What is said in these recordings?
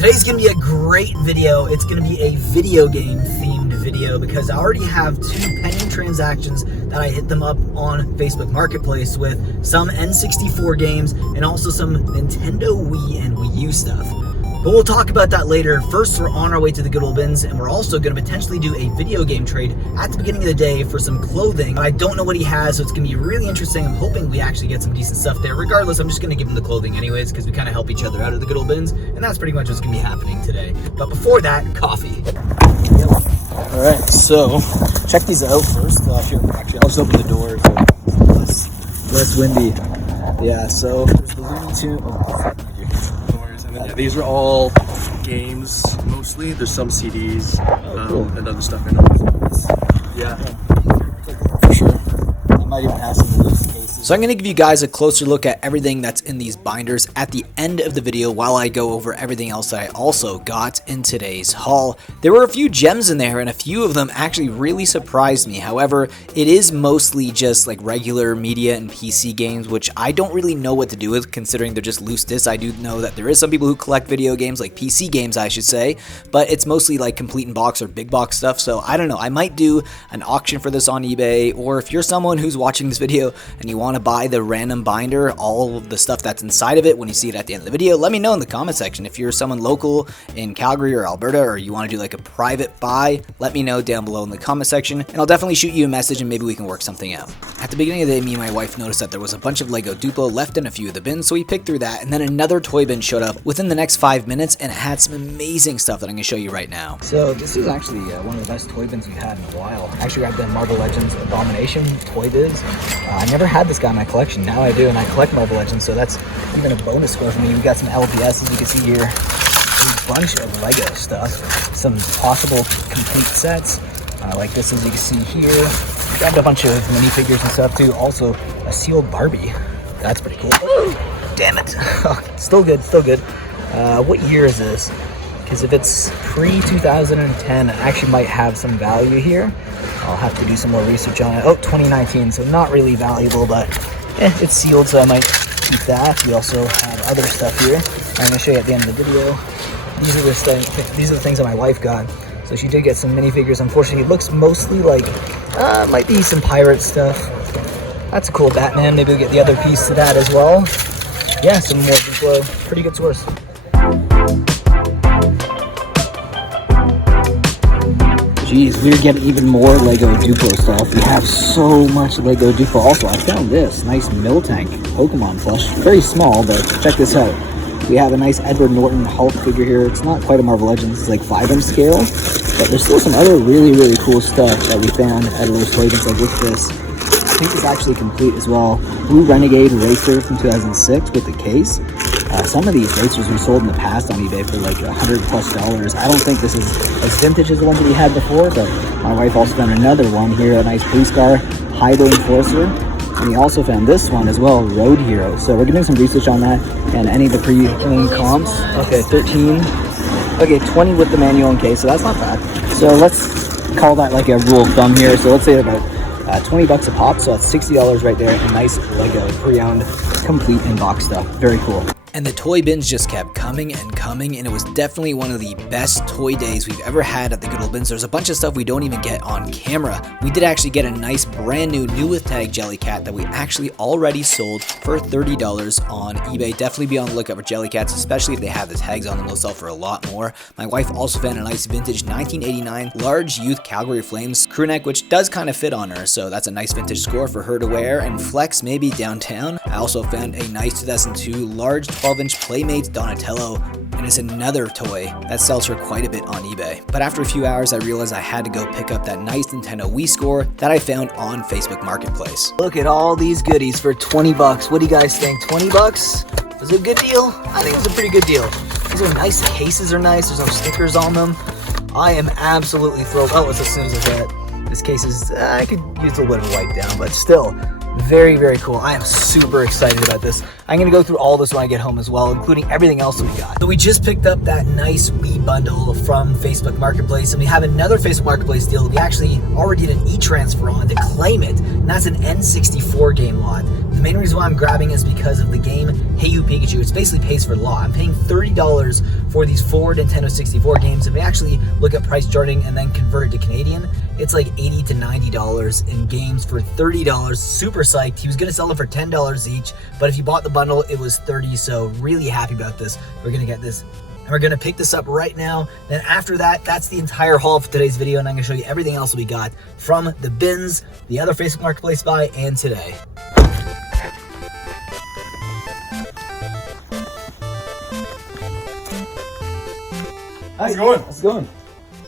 Today's gonna be a great video. It's gonna be a video game themed video because I already have 2 pending transactions that I hit them up on Facebook Marketplace with some N64 games and also some Nintendo Wii and Wii U stuff. But we'll talk about that later. First, we're on our way to the good old bins, and we're also going to potentially do a video game trade at the beginning of the day for some clothing. I don't know what he has, so it's going to be really interesting. I'm hoping we actually get some decent stuff there. Regardless, I'm just going to give him the clothing anyways, because we kind of help each other out at the good old bins, and that's pretty much what's going to be happening today. But before that, coffee. All right, so check these out first. Here, actually, I'll just open the door so less windy. Yeah, so there's the Looney Tunes. Yeah, these are all games mostly. There's some CDs and other stuff in them. Yeah. For sure. I might even have some loose cases. So I'm going to give you guys a closer look at everything that's in these binders at the end of the video while I go over everything else that I also got in today's haul. There were a few gems in there and a few of them actually really surprised me. However, it is mostly just like regular media and PC games, which I don't really know what to do with considering they're just loose discs. I do know that there is some people who collect video games, like PC games I should say, but it's mostly like complete in box or big box stuff. So I don't know, I might do an auction for this on eBay, or if you're someone who's watching this video and you want to buy the random binder, all of the stuff that's inside of it when you see it at the end of the video, let me know in the comment section. If you're someone local in Calgary or Alberta, or you want to do like a private buy, let me know down below in the comment section, and I'll definitely shoot you a message and maybe we can work something out. At the beginning of the day, me and my wife noticed that there was a bunch of Lego Duplo left in a few of the bins, so we picked through that, and then another toy bin showed up within the next 5 minutes, and it had some amazing stuff that I'm going to show you right now. So this is actually one of the best toy bins we've had in a while. I actually grabbed the Marvel Legends Abomination toy biz. I never had this guy in my collection. Now I do, and I collect Marvel Legends, so that's even a bonus score for me. We got some LPS, as you can see here, a bunch of Lego stuff, some possible complete sets, like this, as you can see here. Grabbed a bunch of minifigures and stuff too. Also, a sealed Barbie. That's pretty cool. Oh, damn it. Still good, still good. What year is this? Because if it's pre-2010, it actually might have some value here. I'll have to do some more research on it. Oh, 2019, so not really valuable, but it's sealed, so I might keep that. We also have other stuff here. I'm going to show you at the end of the video. These are the things that my wife got. So she did get some minifigures. Unfortunately, it looks mostly like, might be some pirate stuff. That's a cool Batman. Maybe we'll get the other piece to that as well. Yeah, some more Duplo. Pretty good source. Jeez, we're getting even more Lego Duplo stuff. We have so much Lego Duplo. Also, I found this nice Miltank Pokemon plush. Very small, but check this out. We have a nice Edward Norton Hulk figure here. It's not quite a Marvel Legends, it's like 5-inch scale. But there's still some other really cool stuff that we found at Lowe's Toy Bins, like with this. I think it's actually complete as well. Blue Renegade Racer from 2006 with the case. Some of these racers we sold in the past on eBay for like $100+. I don't think this is as vintage as the ones that we had before, but my wife also found another one here, a nice police car, Highway Enforcer. And we also found this one as well, Road Hero. So we're doing some research on that and any of the pre-owned comps. Okay, 13. Okay, 20 with the manual and case, so that's not bad. So let's call that like a rule of thumb here. So let's say about $20 a pop, so that's $60 right there. A nice Lego pre-owned, complete in-box stuff. Very cool. And the toy bins just kept coming and coming, and it was definitely one of the best toy days we've ever had at the good old bins. There's a bunch of stuff we don't even get on camera. We did actually get a nice brand new with tag Jellycat that we actually already sold for $30 on eBay. Definitely be on the lookout for Jellycats, especially if they have the tags on them. They'll sell for a lot more. My wife also found a nice vintage 1989 large youth Calgary Flames crew neck, which does kind of fit on her, so that's a nice vintage score for her to wear and flex maybe downtown. I also found a nice 2002 large 12-inch Playmates Donatello, and it's another toy that sells for quite a bit on eBay. But after a few hours, I realized I had to go pick up that nice Nintendo Wii score that I found on Facebook Marketplace. Look at all these goodies for 20 bucks. What do you guys think? 20 bucks? Was it a good deal? I think it was a pretty good deal. These are nice. The cases are nice. There's no stickers on them. I am absolutely thrilled. Oh, it's as soon as I get it. This case is, I could use a little bit of a wipe down, but still, very cool. I am super excited about this. I'm gonna go through all this when I get home as well, including everything else that we got. So we just picked up that nice Wii bundle from Facebook Marketplace, and we have another Facebook Marketplace deal that we actually already did an e-transfer on to claim it, and that's an N64 game lot. The main reason why I'm grabbing is because of the game Hey You Pikachu. It's basically pays for law. I'm paying $30 for these 4 Nintendo 64 games. If we actually look at price charting and then convert it to Canadian, it's like $80 to $90 in games for $30. Super psyched. He was gonna sell them for $10 each, but if you bought the bundle, it was $30, so really happy about this. We're gonna get this, and we're gonna pick this up right now. Then after that, that's the entire haul for today's video, and I'm gonna show you everything else we got from the bins, the other Facebook Marketplace buy, and today. How's it going? How's it going?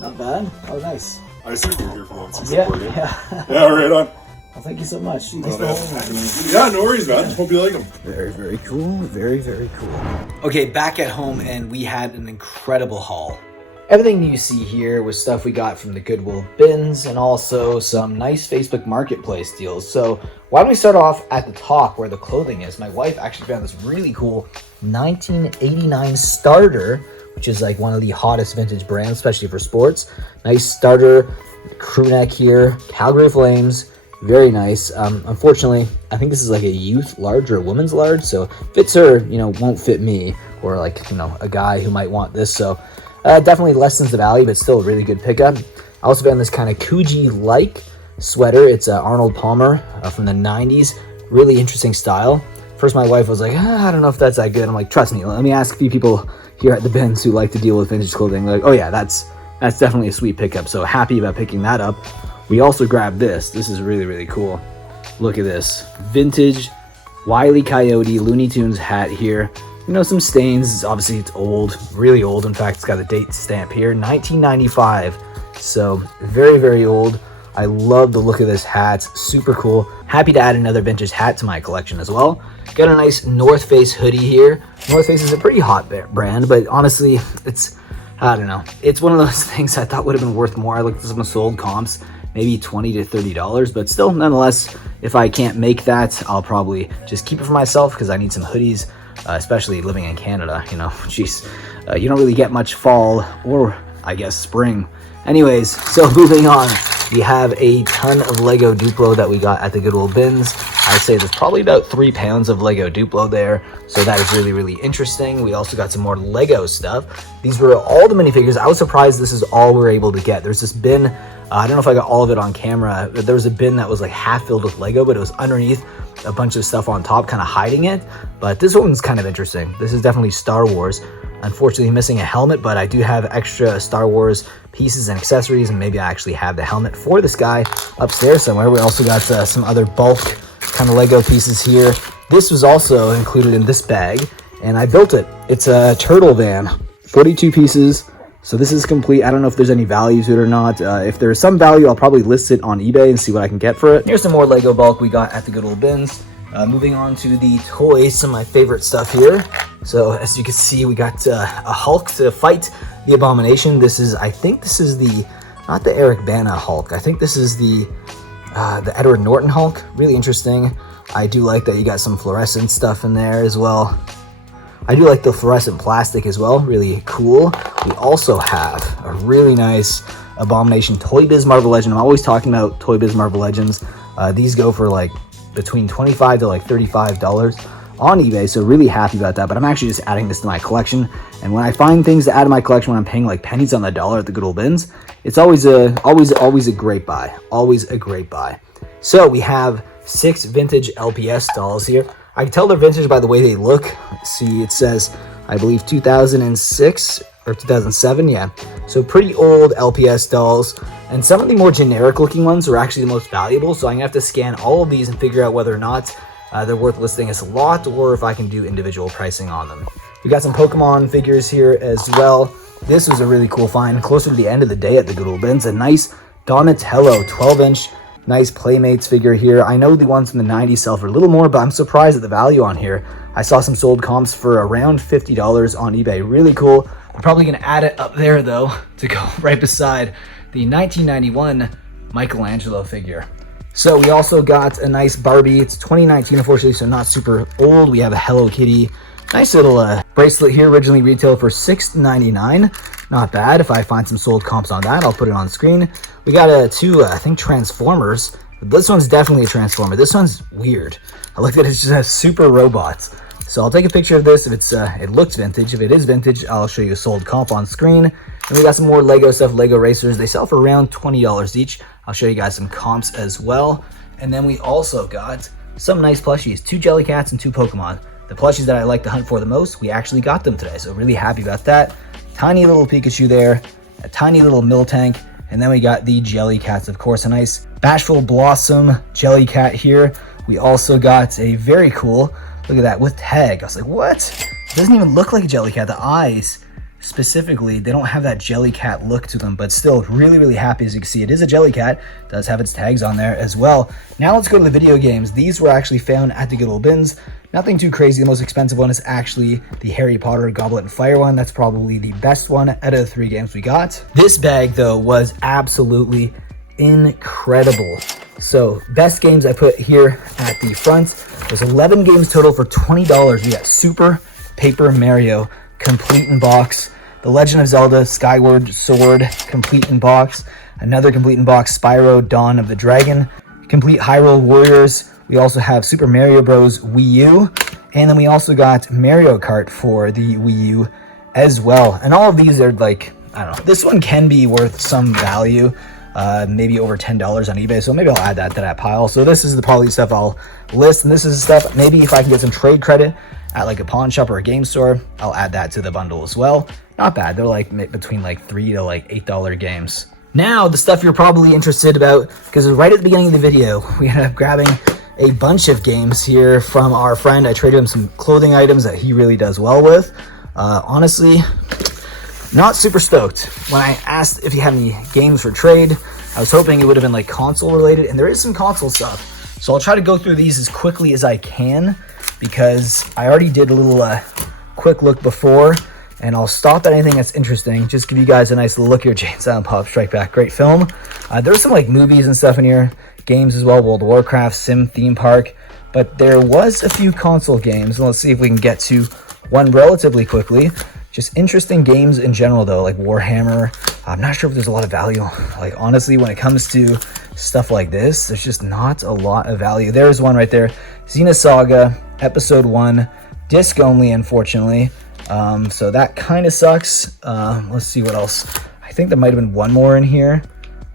Not bad. Oh, nice. I assumed you were here for 164. Yeah. Yeah, right on. Well, thank you so much. Yeah, no worries, man. Hope you like them. Very, very cool. Very, very cool. Okay, back at home, and we had an incredible haul. Everything you see here was stuff we got from the Goodwill bins and also some nice Facebook Marketplace deals. So why don't we start off at the top where the clothing is. My wife actually found this really cool 1989 starter, which is like one of the hottest vintage brands, especially for sports. Nice starter, crew neck here, Calgary Flames, very nice. Unfortunately, I think this is like a youth large or a women's large, so fits her, won't fit me, or like, a guy who might want this. So definitely lessens the value, but still a really good pickup. I also found this kind of Coogee-like sweater. It's Arnold Palmer from the 90s. Really interesting style. First, my wife was like, I don't know if that's that good. I'm like, trust me, let me ask a few people here at the bins who like to deal with vintage clothing. Like, oh yeah, that's definitely a sweet pickup. So happy about picking that up. We also grabbed this. This is really, really cool. Look at this. Vintage Wile E. Coyote Looney Tunes hat here. Some stains. Obviously, it's old, really old. In fact, it's got a date stamp here, 1995. So very, very old. I love the look of this hat. Super cool. Happy to add another vintage hat to my collection as well. Got a nice North Face hoodie here. North Face is a pretty hot brand, but honestly, I don't know. It's one of those things I thought would have been worth more. I looked at some sold comps, maybe $20 to $30, but still, nonetheless, if I can't make that, I'll probably just keep it for myself because I need some hoodies, especially living in Canada. Jeez, you don't really get much fall or, I guess, spring. Anyways, so moving on, we have a ton of Lego Duplo that we got at the Goodwill bins. I'd say there's probably about 3 pounds of Lego Duplo there, so that is really, really interesting. We also got some more Lego stuff. These were all the minifigures. I was surprised this is all we were able to get. There's this bin, I don't know if I got all of it on camera, but there was a bin that was like half filled with Lego, but it was underneath a bunch of stuff on top, kind of hiding it. But this one's kind of interesting. This is definitely Star Wars. Unfortunately, missing a helmet, but I do have extra Star Wars pieces and accessories, and maybe I actually have the helmet for this guy upstairs somewhere. We also got some other bulk kind of Lego pieces here. This was also included in this bag, and I built it. It's a turtle van, 42 pieces. So this is complete. I don't know if there's any value to it or not. If there's some value, I'll probably list it on eBay and see what I can get for it. Here's some more Lego bulk we got at the Goodwill bins. Moving on to the toys, some of my favorite stuff here. So as you can see, we got a Hulk to fight the Abomination. I think this is not the Eric Bana Hulk. I think this is the Edward Norton Hulk. Really interesting. I do like that you got some fluorescent stuff in there as well. I do like the fluorescent plastic as well. Really cool. We also have a really nice Abomination Toy Biz Marvel Legend. I'm always talking about Toy Biz Marvel Legends. These go for like between $25 to like $35 on eBay, so really happy about that. But I'm actually just adding this to my collection, and when I find things to add to my collection when I'm paying like pennies on the dollar at the Goodwill bins, it's always a great buy. Always a great buy. So we have 6 vintage LPS dolls here. I can tell they're vintage by the way they look. See, it says, I believe 2006 or 2007, yeah. So pretty old LPS dolls. And some of the more generic looking ones are actually the most valuable. So I'm gonna have to scan all of these and figure out whether or not they're worth listing as a lot or if I can do individual pricing on them. We got some Pokemon figures here as well. This was a really cool find closer to the end of the day at the Goodwill bins. A nice Donatello 12-inch nice Playmates figure here. I know the ones from the 90s sell for a little more, but I'm surprised at the value on here. I saw some sold comps for around $50 on eBay. Really cool. I'm probably gonna add it up there though to go right beside the 1991 Michelangelo figure. So we also got a nice Barbie. It's 2019, unfortunately, so not super old. We have a Hello Kitty. Nice little bracelet here, originally retailed for $6.99. Not bad. If I find some sold comps on that, I'll put it on screen. We got two, I think, Transformers. But this one's definitely a Transformer. This one's weird. I looked at it, it just has super robots. So I'll take a picture of this if it's it looks vintage. If it is vintage, I'll show you a sold comp on screen. And we got some more Lego stuff, Lego racers. They sell for around $20 each. I'll show you guys some comps as well. And then we also got some nice plushies, 2 Jellycats and 2 Pokemon. The plushies that I like to hunt for the most, we actually got them today. So really happy about that. Tiny little Pikachu there, a tiny little Miltank, and then we got the Jellycats, of course, a nice Bashful Blossom Jellycat here. We also got a very cool, look at that, with tag. I was like, what? It doesn't even look like a Jellycat. The eyes, specifically, they don't have that Jellycat look to them, but still really, really happy. As you can see, it is a Jellycat. It does have its tags on there as well. Now let's go to the video games. These were actually found at the Goodwill bins. Nothing too crazy. The most expensive one is actually the Harry Potter Goblet and Fire one. That's probably the best one out of the 3 games we got. This bag, though, was absolutely incredible. So best games I put here at the front. There's 11 games total for $20. We got Super Paper Mario complete in box, The Legend of Zelda Skyward Sword complete in box, another complete in box Spyro Dawn of the Dragon, complete Hyrule Warriors. We also have Super Mario Bros. Wii U, and then we also got Mario Kart for the Wii U as well. And all of these are like, I don't know, this one can be worth some value, maybe over $10 on eBay, so maybe I'll add that to that pile. So this is the probably stuff I'll list, and this is stuff maybe if I can get some trade credit at like a pawn shop or a game store, I'll add that to the bundle as well. Not bad. They're like between like $3 to like $8 games. Now the stuff you're probably interested about, because right at the beginning of the video we ended up grabbing a bunch of games here from our friend. I traded him some clothing items that he really does well with. Honestly, not super stoked. When I asked if he had any games for trade, I was hoping it would have been like console related, and there is some console stuff. So I'll try to go through these as quickly as I can, because I already did a little quick look before, and I'll stop at anything that's interesting. Just give you guys a nice look here. Jane Silent Bob Strike Back, great film. There's some like movies and stuff in here, games as well, World of Warcraft, Sim Theme Park, but there was a few console games. Let's see if we can get to one relatively quickly. Just interesting games in general though, like Warhammer. I'm not sure if there's a lot of value. Like honestly, when it comes to stuff like this, there's just not a lot of value. There's one right there, Xenosaga Episode 1, disc only, unfortunately. So that kind of sucks. Let's see what else. I think there might have been one more in here.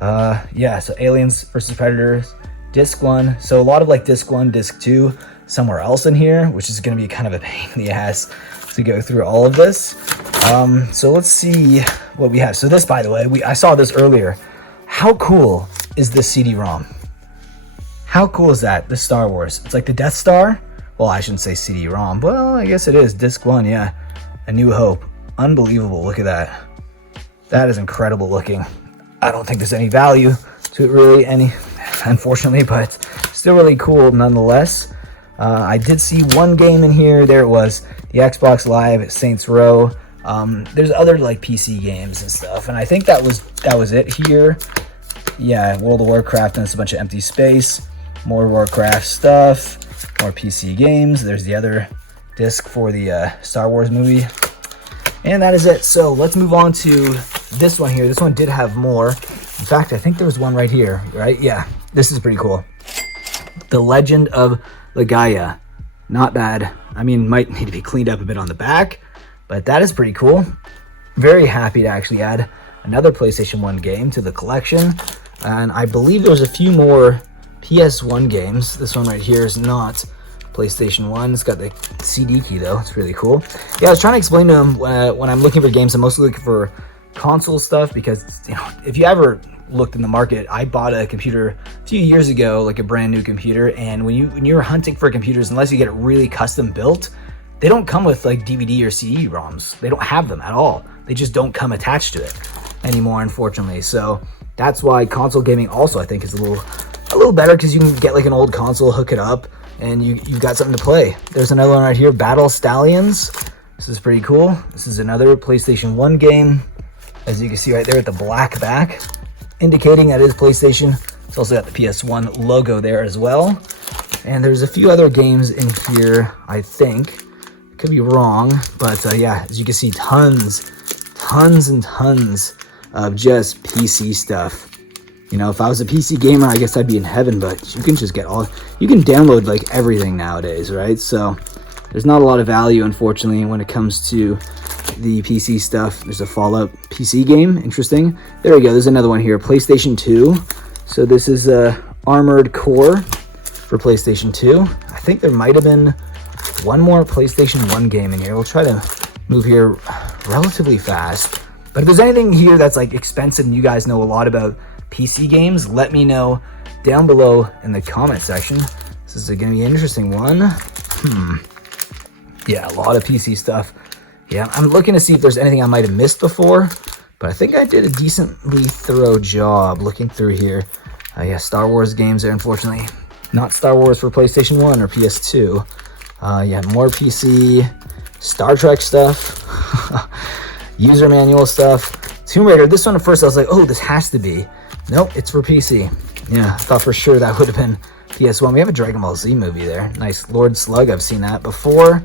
Yeah, so Aliens versus Predators, disc 1. So a lot of like disc 1, disc 2 somewhere else in here, which is going to be kind of a pain in the ass to go through all of this. So let's see what we have. So this, by the way, I saw this earlier. How cool is this CD-ROM? How cool is that? The Star Wars. It's like the Death Star. Well, I shouldn't say CD-ROM. Well, I guess it is. Disc 1, yeah. A New Hope. Unbelievable. Look at that. That is incredible looking. I don't think there's any value to it really, unfortunately, but still really cool nonetheless. I did see one game in here. There it was, the Xbox Live Saints Row. There's other like PC games and stuff, and I think that was it here. Yeah, World of Warcraft, and it's a bunch of empty space. More Warcraft stuff, more PC games. There's the other disc for the Star Wars movie. And that is it. So let's move on to this one here. This one did have more. In fact, I think there was one right here, right? Yeah, this is pretty cool. The Legend of Legaia. Not bad. I mean, might need to be cleaned up a bit on the back, but that is pretty cool. Very happy to actually add another PlayStation 1 game to the collection. And I believe there was a few more PS1 games. This one right here is not PlayStation 1. It's got the CD key though. It's really cool. Yeah, I was trying to explain to him when I'm looking for games, I'm mostly looking for console stuff, because you know, if you ever looked in the market, I bought a computer a few years ago, like a brand new computer, and when you're hunting for computers, unless you get it really custom built, they don't come with like DVD or CD ROMs. They don't have them at all. They just don't come attached to it anymore, unfortunately. So that's why console gaming also, I think, is a little better, because you can get like an old console, hook it up, and you've got something to play. There's another one right here, Battle Stallions. This is pretty cool. This is another PlayStation 1 game, as you can see right there at the black back, indicating that it is PlayStation. It's also got the PS1 logo there as well. And there's a few other games in here, I think. Could be wrong, but yeah, as you can see, tons and tons of just PC stuff. You know, if I was a PC gamer, I guess I'd be in heaven, but you can just get you can download like everything nowadays, right? So there's not a lot of value, unfortunately, when it comes to the PC stuff. There's a Fallout PC game, interesting. There we go, there's another one here, PlayStation 2. So this is Armored Core for PlayStation 2. I think there might have been one more PlayStation 1 game in here. We'll try to move here relatively fast. But if there's anything here that's like expensive and you guys know a lot about PC games, let me know down below in the comment section. This is gonna be an interesting one. Yeah, a lot of PC stuff. Yeah, I'm looking to see if there's anything I might have missed before, but I think I did a decently thorough job looking through here. Yeah, Star Wars games there, unfortunately. Not Star Wars for PlayStation 1 or PS2. Yeah, more PC, Star Trek stuff, user manual stuff. Tomb Raider, this one at first I was like, oh, this has to be. Nope, it's for PC. Yeah, I thought for sure that would have been PS1. We have a Dragon Ball Z movie there. Nice, Lord Slug, I've seen that before.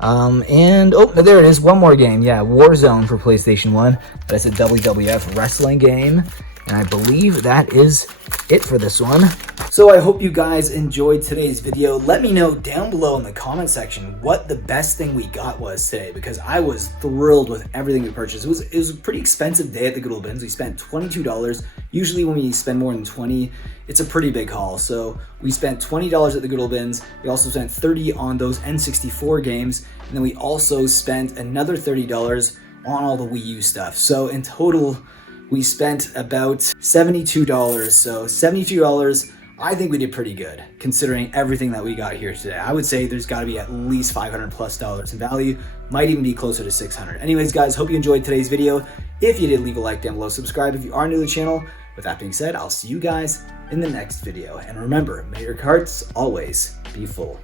And, oh, there it is, one more game. Yeah, Warzone for PlayStation 1. That's a WWF wrestling game. And I believe that is it for this one. So I hope you guys enjoyed today's video. Let me know down below in the comment section what the best thing we got was today, because I was thrilled with everything we purchased. It was a pretty expensive day at the Good Old Bins. We spent $22. Usually when we spend more than 20, it's a pretty big haul. So we spent $20 at the Good Old Bins. We also spent $30 on those N64 games. And then we also spent another $30 on all the Wii U stuff. So in total, we spent about $72. So $72, I think we did pretty good considering everything that we got here today. I would say there's got to be at least $500+ in value, might even be closer to $600. Anyways, guys, hope you enjoyed today's video. If you did, leave a like down below, subscribe if you are new to the channel. With that being said, I'll see you guys in the next video. And remember, may your carts always be full.